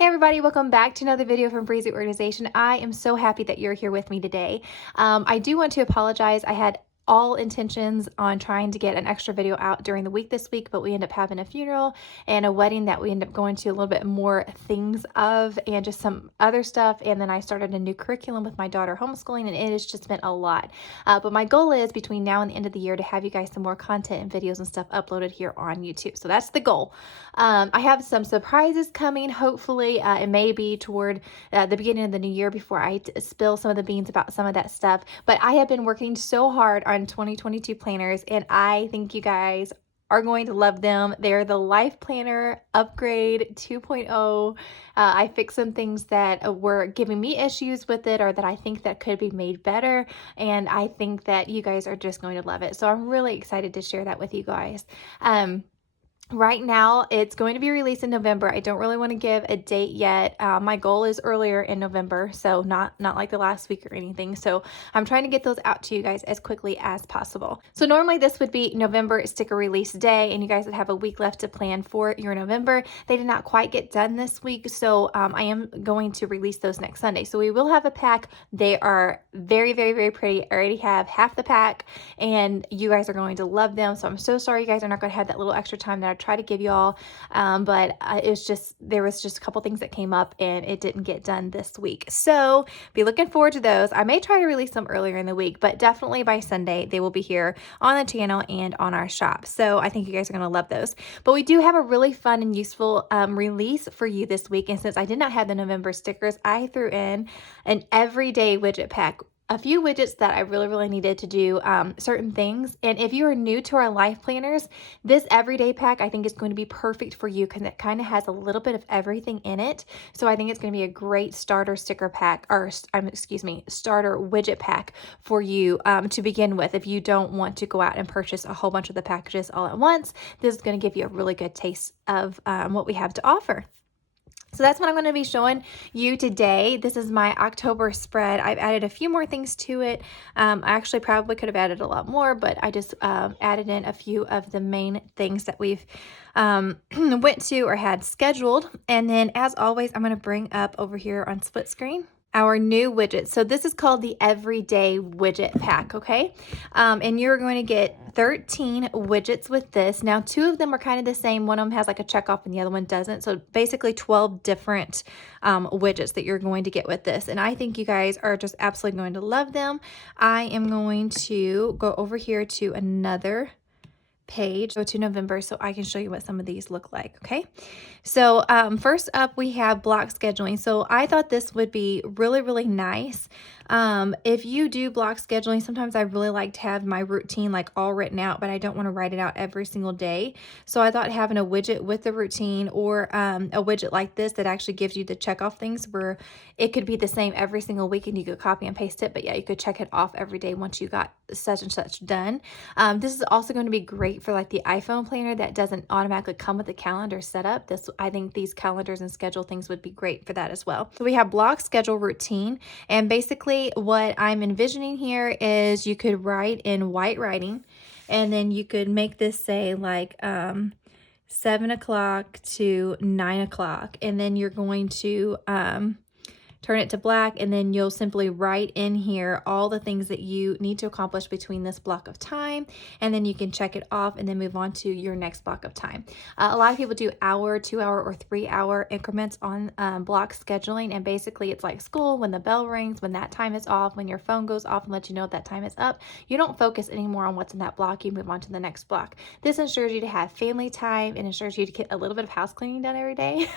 Hey everybody, welcome back to another video from Breezy Organization. I am so happy that you're here with me today. I do want to apologize. I had all intentions on trying to get an extra video out during the week this week, but we end up having a funeral and a wedding that we end up going to a little bit more things of and just some other stuff. And then I started a new curriculum with my daughter homeschooling, and it has just been a lot. But my goal is between now and the end of the year to have you guys some more content and videos and stuff uploaded here on YouTube. So that's the goal. I have some surprises coming. Hopefully, it may be toward the beginning of the new year before I spill some of the beans about some of that stuff. But I have been working so hard on 2022 planners, and I think you guys are going to love them. They're the Life Planner Upgrade 2.0. I fixed some things that were giving me issues with it or that I think that could be made better, and I think that you guys are just going to love it. So I'm really excited to share that with you guys. Right now, it's going to be released in November. I don't really want to give a date yet. My goal is earlier in November, so not like the last week or anything. So I'm trying to get those out to you guys as quickly as possible. So normally this would be November sticker release day, and you guys would have a week left to plan for your November. They did not quite get done this week, so I am going to release those next Sunday. So we will have a pack. They are very, very, very pretty. I already have half the pack, and you guys are going to love them. So I'm so sorry you guys are not going to have that little extra time that I try to give y'all, but there was just a couple things that came up and it didn't get done this week. So be looking forward to those. I may try to release them earlier in the week, but definitely by Sunday they will be here on the channel and on our shop. So I think you guys are going to love those. But we do have a really fun and useful release for you this week. And since I did not have the November stickers, I threw in an everyday widget pack. A few widgets that I really needed to do certain things. And if you are new to our life planners, this everyday pack I think is going to be perfect for you because it kind of has a little bit of everything in it. So I think it's going to be a great starter sticker pack, or starter widget pack for you to begin with. If you don't want to go out and purchase a whole bunch of the packages all at once, this is going to give you a really good taste of what we have to offer. So that's what I'm going to be showing you today. This is my October spread. I've added a few more things to it. I actually probably could have added a lot more, but I just added in a few of the main things that we've went to or had scheduled. And then as always, I'm going to bring up over here on split screen our new widget. So this is called the Everyday Widget Pack, okay? And you're going to get 13 widgets with this. Now, 2 of them are kind of the same. One of them has like a check off and the other one doesn't. So basically 12 different widgets that you're going to get with this. And I think you guys are just absolutely going to love them. I am going to go over here to another page, go to November, so I can show you what some of these look like. Okay, so first up we have block scheduling. So I thought this would be really nice. If you do block scheduling, sometimes I really like to have my routine like all written out, but I don't want to write it out every single day. So I thought having a widget with the routine, or a widget like this that actually gives you the check off things, where it could be the same every single week and you could copy and paste it, but yeah, you could check it off every day once you got such and such done. This is also going to be great for like the iPhone planner that doesn't automatically come with a calendar setup. I think these calendars and schedule things would be great for that as well. So we have block, schedule, routine, and basically what I'm envisioning here is you could write in white writing, and then you could make this say like 7 o'clock to 9 o'clock, and then you're going to turn it to black, and then you'll simply write in here all the things that you need to accomplish between this block of time, and then you can check it off and then move on to your next block of time. A lot of people do hour, 2 hour, or 3 hour increments on block scheduling, and basically it's like school. When the bell rings, when that time is off, when your phone goes off and lets you know that time is up, you don't focus anymore on what's in that block, you move on to the next block. This ensures you to have family time and ensures you to get a little bit of house cleaning done every day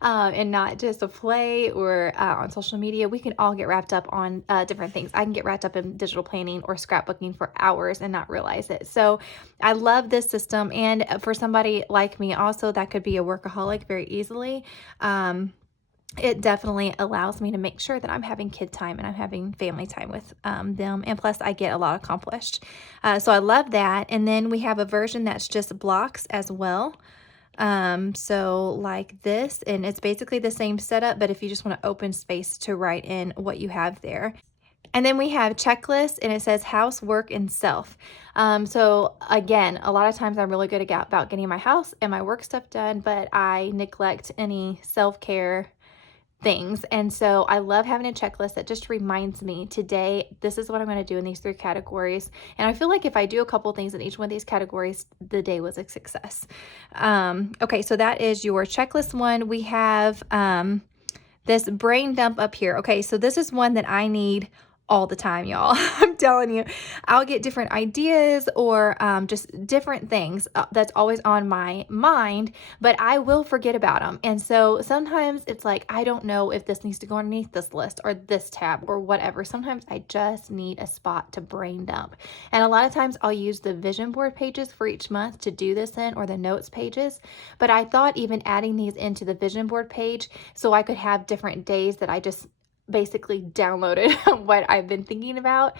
and not just a play or on social media. We can all get wrapped up on different things. I can get wrapped up in digital planning or scrapbooking for hours and not realize it. So I love this system. And for somebody like me also that could be a workaholic very easily, it definitely allows me to make sure that I'm having kid time and I'm having family time with them. And plus I get a lot accomplished. So I love that. And then we have a version that's just blocks as well. So like this, and it's basically the same setup, but if you just want to open space to write in what you have there. And then we have checklists, and it says house, work, and self. So again, a lot of times I'm really good about getting my house and my work stuff done, but I neglect any self-care things. And so I love having a checklist that just reminds me today, this is what I'm going to do in these 3 categories. And I feel like if I do a couple things in each one of these categories, the day was a success. Okay, so that is your checklist one. We have this brain dump up here. Okay, so this is one that I need all the time, y'all. I'm telling you, I'll get different ideas or just different things that's always on my mind, but I will forget about them. And so sometimes it's like, I don't know if this needs to go underneath this list or this tab or whatever. Sometimes I just need a spot to brain dump. And a lot of times I'll use the vision board pages for each month to do this in, or the notes pages. But I thought even adding these into the vision board page so I could have different days that I just basically downloaded what I've been thinking about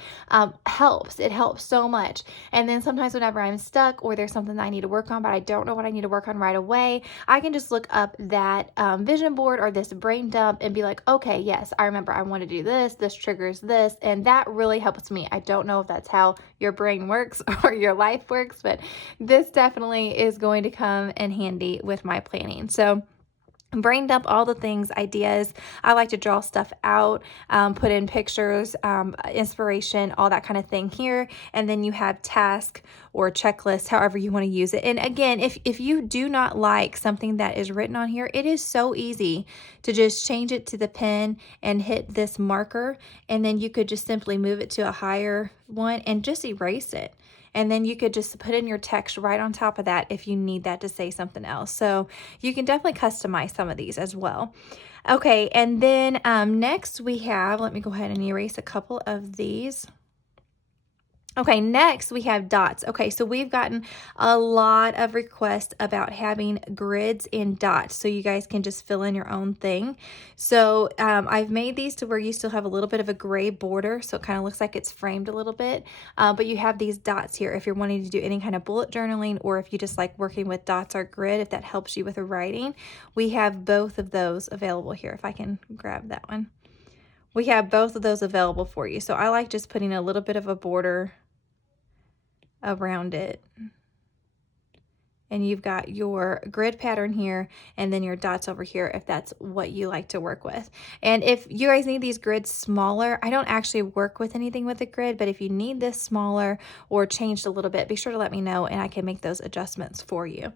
helps. It helps so much. And then sometimes whenever I'm stuck or there's something that I need to work on, but I don't know what I need to work on right away, I can just look up that vision board or this brain dump and be like, okay, yes, I remember I want to do this. This triggers this. And that really helps me. I don't know if that's how your brain works or your life works, but this definitely is going to come in handy with my planning. So brain dump all the things, ideas. I like to draw stuff out, put in pictures, inspiration, all that kind of thing here. And then you have task or checklist, however you want to use it. And again, if you do not like something that is written on here, it is so easy to just change it to the pen and hit this marker. And then you could just simply move it to a higher one and just erase it. And then you could just put in your text right on top of that if you need that to say something else. So you can definitely customize some of these as well. Okay, and then next we have, let me go ahead and erase a couple of these. Okay, next we have dots. Okay, so we've gotten a lot of requests about having grids and dots so you guys can just fill in your own thing. So I've made these to where you still have a little bit of a gray border, so it kind of looks like it's framed a little bit, but you have these dots here if you're wanting to do any kind of bullet journaling, or if you just like working with dots or grid, if that helps you with writing. We have both of those available here. If I can grab that one. We have both of those available for you. So I like just putting a little bit of a border around it. And you've got your grid pattern here and then your dots over here if that's what you like to work with. And if you guys need these grids smaller, I don't actually work with anything with a grid, but if you need this smaller or changed a little bit, be sure to let me know and I can make those adjustments for you.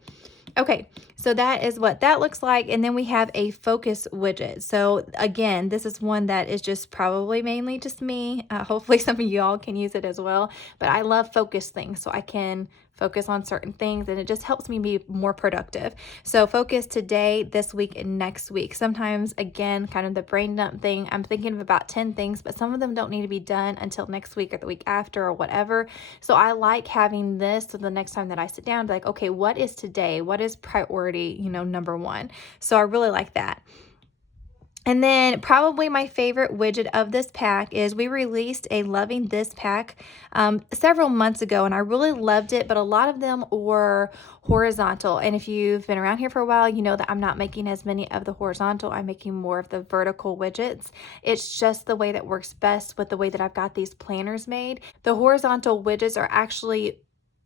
Okay, so that is what that looks like. And then we have a focus widget. So again, this is one that is just probably mainly just me. Hopefully some of y'all can use it as well. But I love focus things, so I can focus on certain things and it just helps me be more productive. So focus today, this week, and next week. Sometimes, again, kind of the brain dump thing, I'm thinking of about 10 things, but some of them don't need to be done until next week or the week after or whatever. So I like having this so the next time that I sit down, be like, okay, what is today? What is priority, number one? So I really like that. And then probably my favorite widget of this pack is we released a Loving This pack several months ago, and I really loved it, but a lot of them were horizontal. And if you've been around here for a while, you know that I'm not making as many of the horizontal. I'm making more of the vertical widgets. It's just the way that works best with the way that I've got these planners made. The horizontal widgets are actually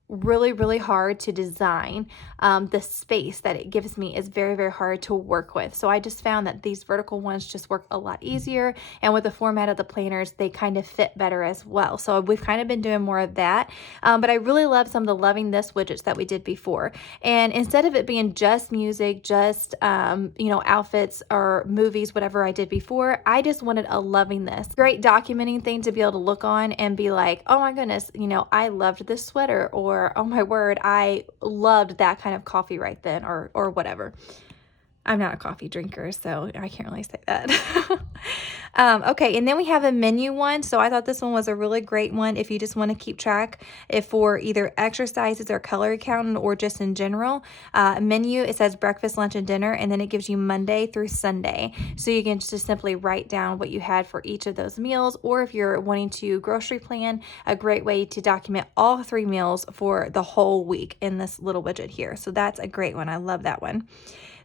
really hard to design. The space that it gives me is very hard to work with. So I just found that these vertical ones just work a lot easier, and with the format of the planners, they kind of fit better as well. So we've kind of been doing more of that. But I really love some of the Loving This widgets that we did before. And instead of it being just music, just outfits or movies, whatever I did before, I just wanted a Loving This. Great documenting thing to be able to look on and be like, oh my goodness, I loved this sweater, or oh my word, I loved that kind of coffee right then, or whatever. I'm not a coffee drinker, so I can't really say that. Okay, and then we have a menu one. So I thought this one was a really great one if you just want to keep track if for either exercises or calorie counting or just in general. Menu, it says breakfast, lunch, and dinner, and then it gives you Monday through Sunday. So you can just simply write down what you had for each of those meals, or if you're wanting to grocery plan, a great way to document all 3 meals for the whole week in this little widget here. So that's a great one. I love that one.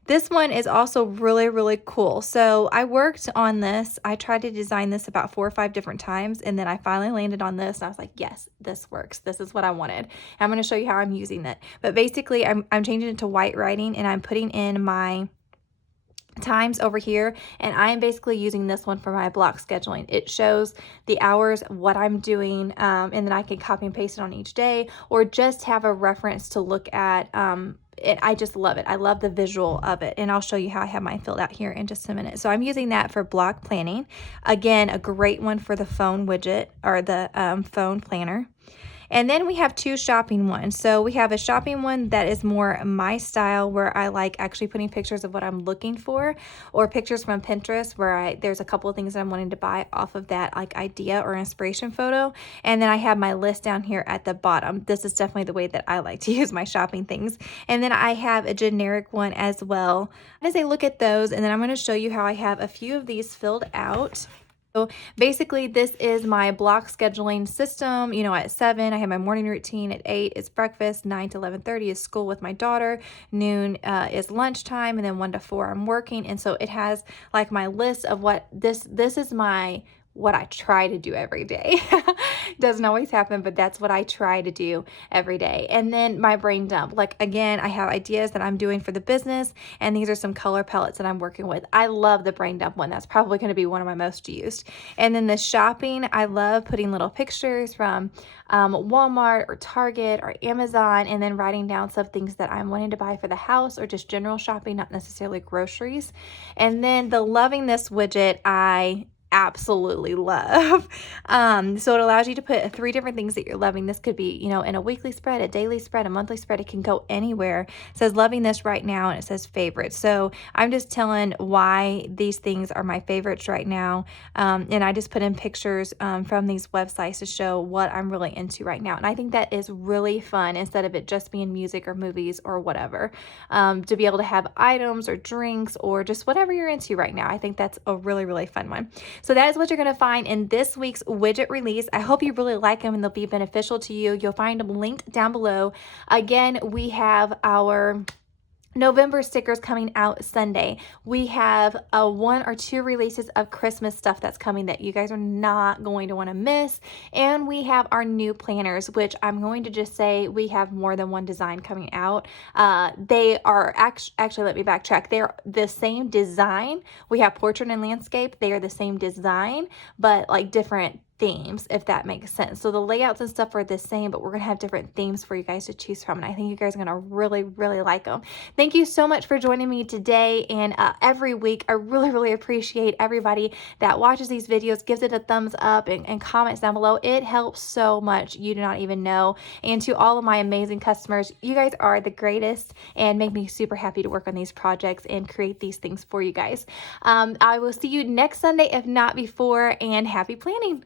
This one is also really cool. So I worked on this. I tried to design this about 4 or 5 different times, and then I finally landed on this, and I was like, yes, this works. This is what I wanted. I'm going to show you how I'm using it. But basically, I'm changing it to white writing, and I'm putting in my times over here, and I am basically using this one for my block scheduling. It shows the hours, what I'm doing, and then I can copy and paste it on each day, or just have a reference to look at. I just love it. I love the visual of it, and I'll show you how I have mine filled out here in just a minute. So I'm using that for block planning. Again, a great one for the phone widget, or the phone planner. And then we have two shopping ones. So we have a shopping one that is more my style, where I like actually putting pictures of what I'm looking for, or pictures from Pinterest where there's a couple of things that I'm wanting to buy off of that like idea or inspiration photo. And then I have my list down here at the bottom. This is definitely the way that I like to use my shopping things. And then I have a generic one as well. As I look at those, and then I'm going to show you how I have a few of these filled out. So basically, this is my block scheduling system. You know, at 7, I have my morning routine. At 8, it's breakfast. 9 to 11:30 is school with my daughter. Noon is lunchtime, and then 1 to 4, I'm working. And so it has like my list of what this is what I try to do every day. Doesn't always happen, but that's what I try to do every day. And then my brain dump. Like, again, I have ideas that I'm doing for the business, and these are some color palettes that I'm working with. I love the brain dump one. That's probably going to be one of my most used. And then the shopping, I love putting little pictures from Walmart or Target or Amazon, and then writing down some things that I'm wanting to buy for the house, or just general shopping, not necessarily groceries. And then the loving this widget, I absolutely love. So it allows you to put 3 different things that you're loving. This could be, you know, in a weekly spread, a daily spread, a monthly spread. It can go anywhere. It says loving this right now, and it says favorites. So I'm just telling why these things are my favorites right now. And I just put in pictures from these websites to show what I'm really into right now. And I think that is really fun, instead of it just being music or movies or whatever. To be able to have items or drinks or just whatever you're into right now. I think that's a really, really fun one. So that is what you're going to find in this week's widget release. I hope you really like them and they'll be beneficial to you. You'll find them linked down below. Again, we have our November stickers coming out Sunday. We have 1 or 2 releases of Christmas stuff that's coming that you guys are not going to want to miss. And we have our new planners, which I'm going to just say we have more than one design coming out. They are actually, let me backtrack. They're the same design. We have portrait and landscape. They are the same design, but like different themes, if that makes sense. So the layouts and stuff are the same, but we're going to have different themes for you guys to choose from. And I think you guys are going to really, really like them. Thank you so much for joining me today and every week. I really, really appreciate everybody that watches these videos, gives it a thumbs up, and comments down below. It helps so much. You do not even know. And to all of my amazing customers, you guys are the greatest and make me super happy to work on these projects and create these things for you guys. I will see you next Sunday, if not before, and happy planning.